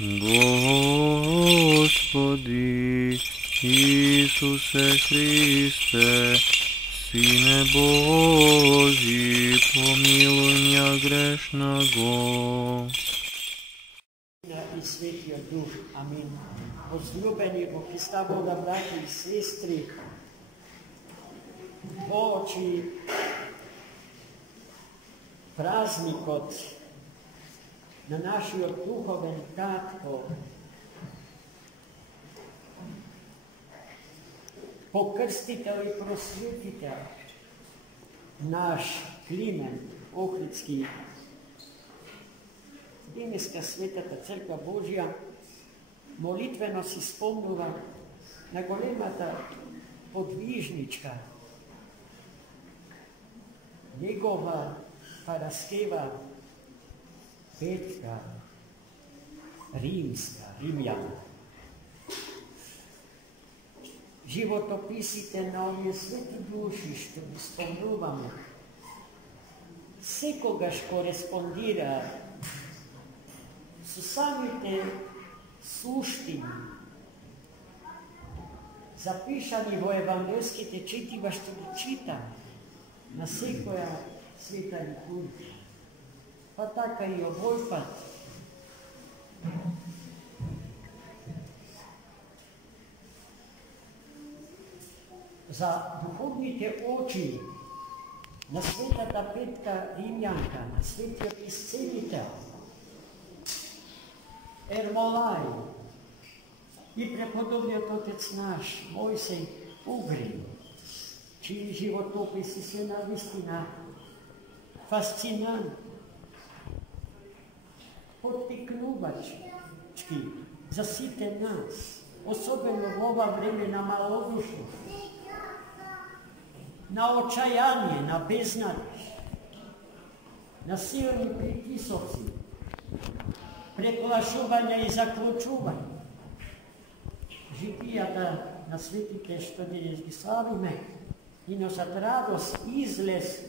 Господи Исусе Христе, Сине Божий, помилуй меня грешного. I Svetio Duh. Amin. Возлюбени во Христа Бога, брати и сестри, очи празникот на нашиот духовен татко, покрстител и просветител, наш Климент Охридски. Денеска Светата Црква Божја молитвено си спомнува на големата подвижничка, негова Параскева Петка Римска, Римјана. Животописите на овие свети души што ги спомнуваме секогаш кореспондираат со самите суштини запишани во евангелските четива што ги читаме на секоја света литургија. Па така и овој пат за духовните очи на Светата Петка Римјанка, на Светиот Исцелител Ермолај и преподобниот отец наш Мојсей Угрин, чии животописи се навистина фасцинантни, поттикнувачки за сите нас, особено во ова време на малодушност, на очајание, на безнадеж, на силни притисоци, преплашување и заклучување. Житијата на светите што денес ги славиме и носат радост, излез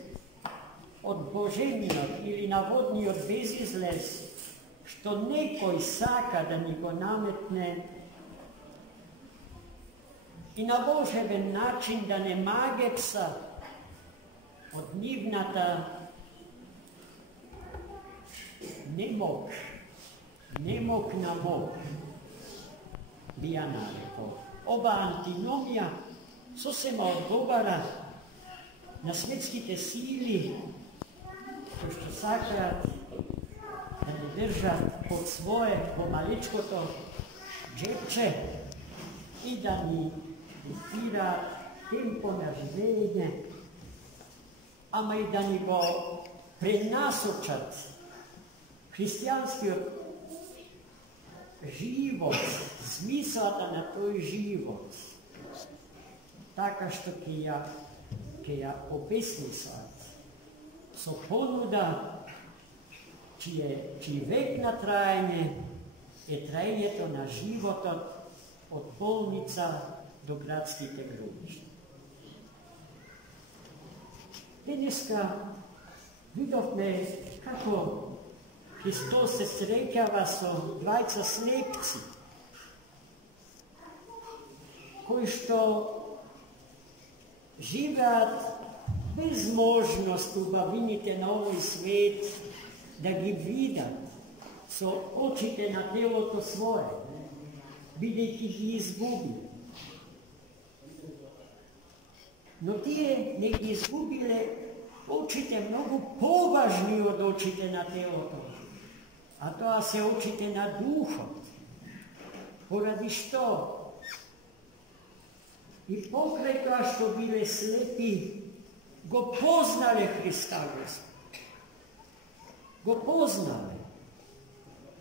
од Божениот или наводниот безизлез, што некој сака да ни го наметне и на волшебен начин да не магепса од нивната немок на мог, би ја нарекол. Ова антиномија сосема одговара на светските сили кои што сакаат да не држат под свое помаличкото джепче и да ни диктираат темпо на живење, ама и да ни го пренасочат христијанскиот живот, смислата на тој живот, така што ќе ја обесмислат со понуда чиј век на траење е траењето на животот од болница до градските гробишта. Денеска видовме како Христос се среќава со двајца слепци, кои што живеат без можност убавините на овој свет да ги видат со очите на телото свое, бидејќи ги изгубили. Но тие не ги изгубиле очите многу поважни од очите на телото, а тоа се очите на духот. Поради што? И покрај тоа што биле слепи, го познале Христа Господ. Го познале.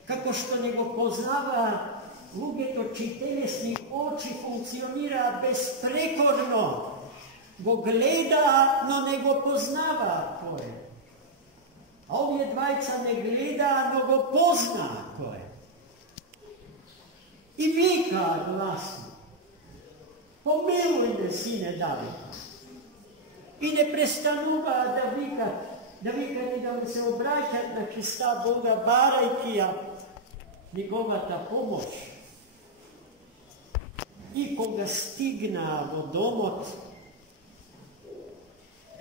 Како што не го познаваат луѓето чии телесни очи функционираат безпрекорно. Го гледаат, но не го познаваат кој. А овие двајца не гледаат, но го познаат кој. И викаат гласно: помилуј ме, сине Давид. И не престануваат да викат и да се обраќат на Христа Бога, барајќи ја неговата помош. И кога стигна во домот,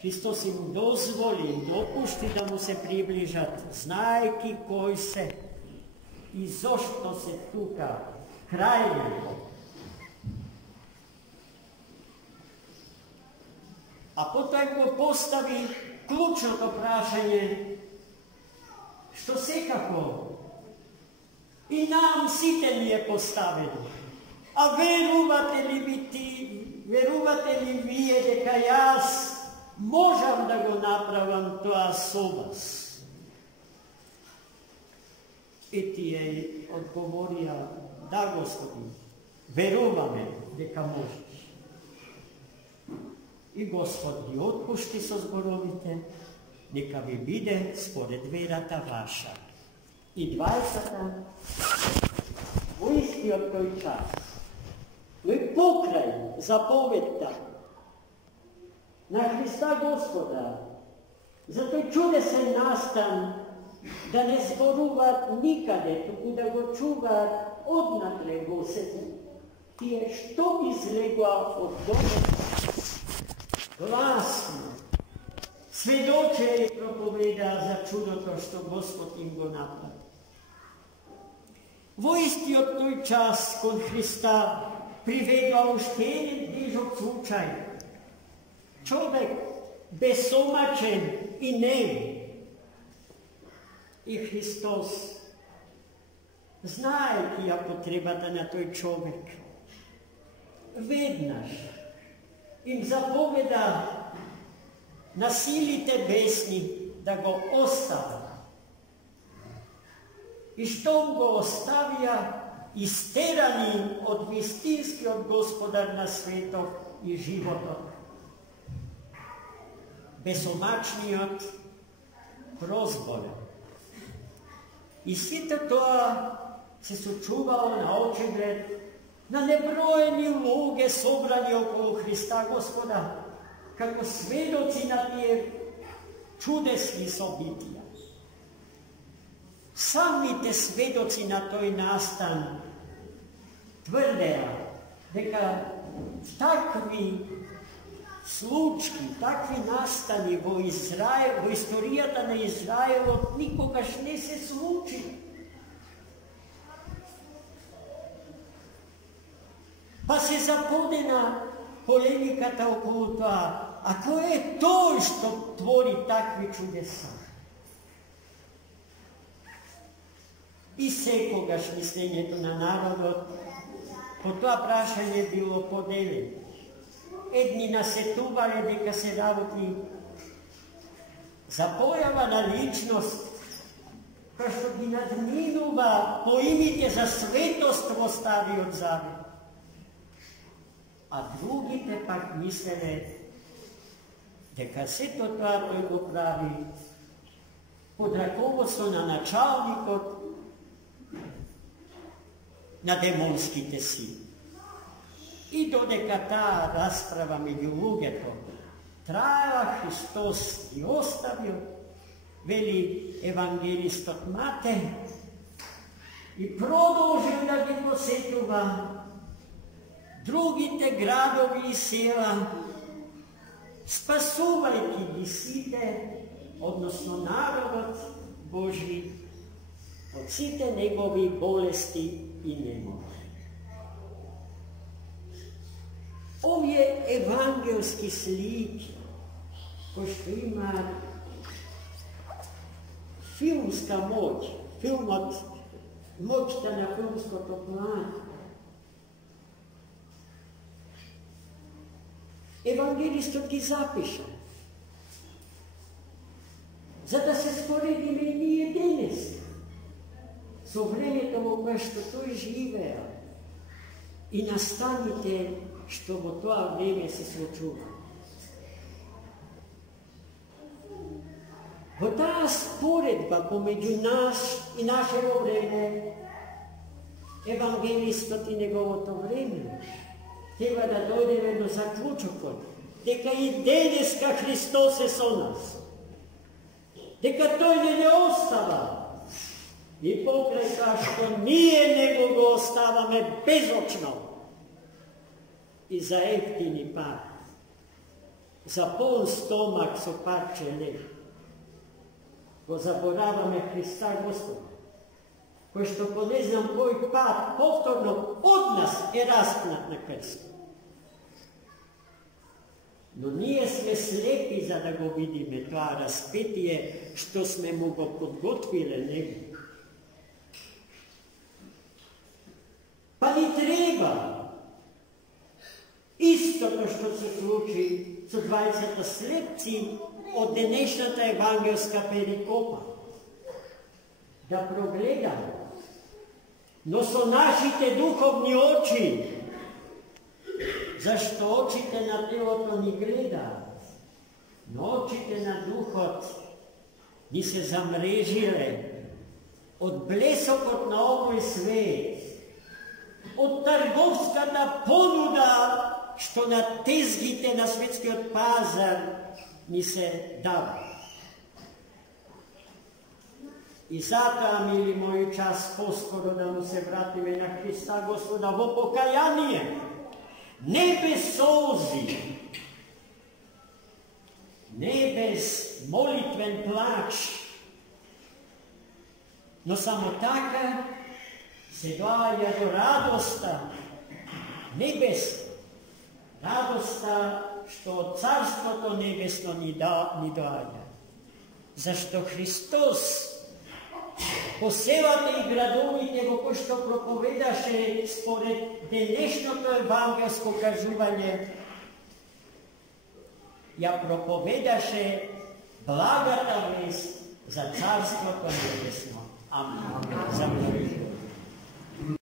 Христос им дозволи, допушти да му се приближат, знаеки кој се и зошто се тука крај него. А потоа го постави клучното прашање, што секако и нам сите ни е поставено. А верувате ли вие дека јас можам да го направам тоа со вас? И тие одговорија, да, Господи, веруваме дека можеш. И Господ ги отпушти со зборовите, нека ви биде според верата ваша. И двајцата во истиот тој час, тој покрај заповедта на Христа Господа, за тој чудесен настан, да не зборуваат никаде, туку да го чуваат однакле во себе. Тие што излегоа од домот, гласно сведоче и проповедаа за чудото што Господ им го направи. Во истиот тој час кон Христа приведува уште еден тежок случај. Човек безомачен и нем. И Христос, знаеки ја потребата на тој човек, веднаш им заповеда на силите бесни да го остават. И штом го оставија, истерани од вистинскиот Господар на светот и животот, безомачниот прозболен. И сите тоа се сочувало на очиглед на неброени луѓе собрани околу Христа Господа, како сведоци на тие чудесни собитија. Самите сведоци на тој настан тврдеа дека такви случаи, такви настани во Израел, во историјата на Израелот никогаш не се случи. Па се заподена полемиката околу тоа, а кој е тој што твори такви чудеса? И секогаш мислењето на народот по тоа прашање било поделено. Едни насетувале дека се работи за појава на личност, која што ги надминува поимите за светост во Стариот Завет. А другите пак мислеле дека сето тоа тој го прави под раководство на началникот на демонските сили. И додека таа расправа меѓу луѓето траела, Христос ги оставил, вели евангелистот Матеј, и продолжил да ги посетува другите градови и села, спасувајќи ги сите, односно народот Божи, од сите негови болести и немови. Овие евангелски слики, кои што имаат филмска моќ, филмот, моќта на филмското плато, евангелистот ги запиша, за да се споредиме и ние денес со времето во кое што тој живеа и настаните што во тоа време се случува. Во таа споредба помеѓу нас и нашето време, евангелистот и неговото време, треба да дојдеме до заклучокот дека и денеска Христос е со нас, дека тој не остава и покрај тоа што nije, nego ga ostavame bezočno. I za jeftini par, za pol stomak so parče lep. Ko zaboravame Hrista Gospoda, ko što po ne znam koji pad povtorno od nas je raspnat na krstu. No nije sve slepi za da go vidime, to razpetije što sme mu go podgotvile nebi. Pa ni treba. Isto to što se sluči s 20 slepci od današnjata evangelska perikopa. Da progledamo. No so našite duhovni oči. Zašto očite na telo to ni gleda? No očite na duhot ni se zamrežile. Od blesokot na ovoj svet. Od trgovskata ponuda što natezgite na svetski odpazar ni se dava. I zato, mili moji, čas poskoro da mu se vratime na Hrista Gospoda vo pokajanije. Ne bez solzi, ne bez molitven plač, no samo taka se doja do radosta, nebesno, radosta što carstvo to nebesno ni doja. Zašto Hristos posevate i gradovite go, ko što propovedaše spored dnešното evangelsko kažuvanje, ja propovedaše blagata vest za carstvo to nebesno. Amen. Amen.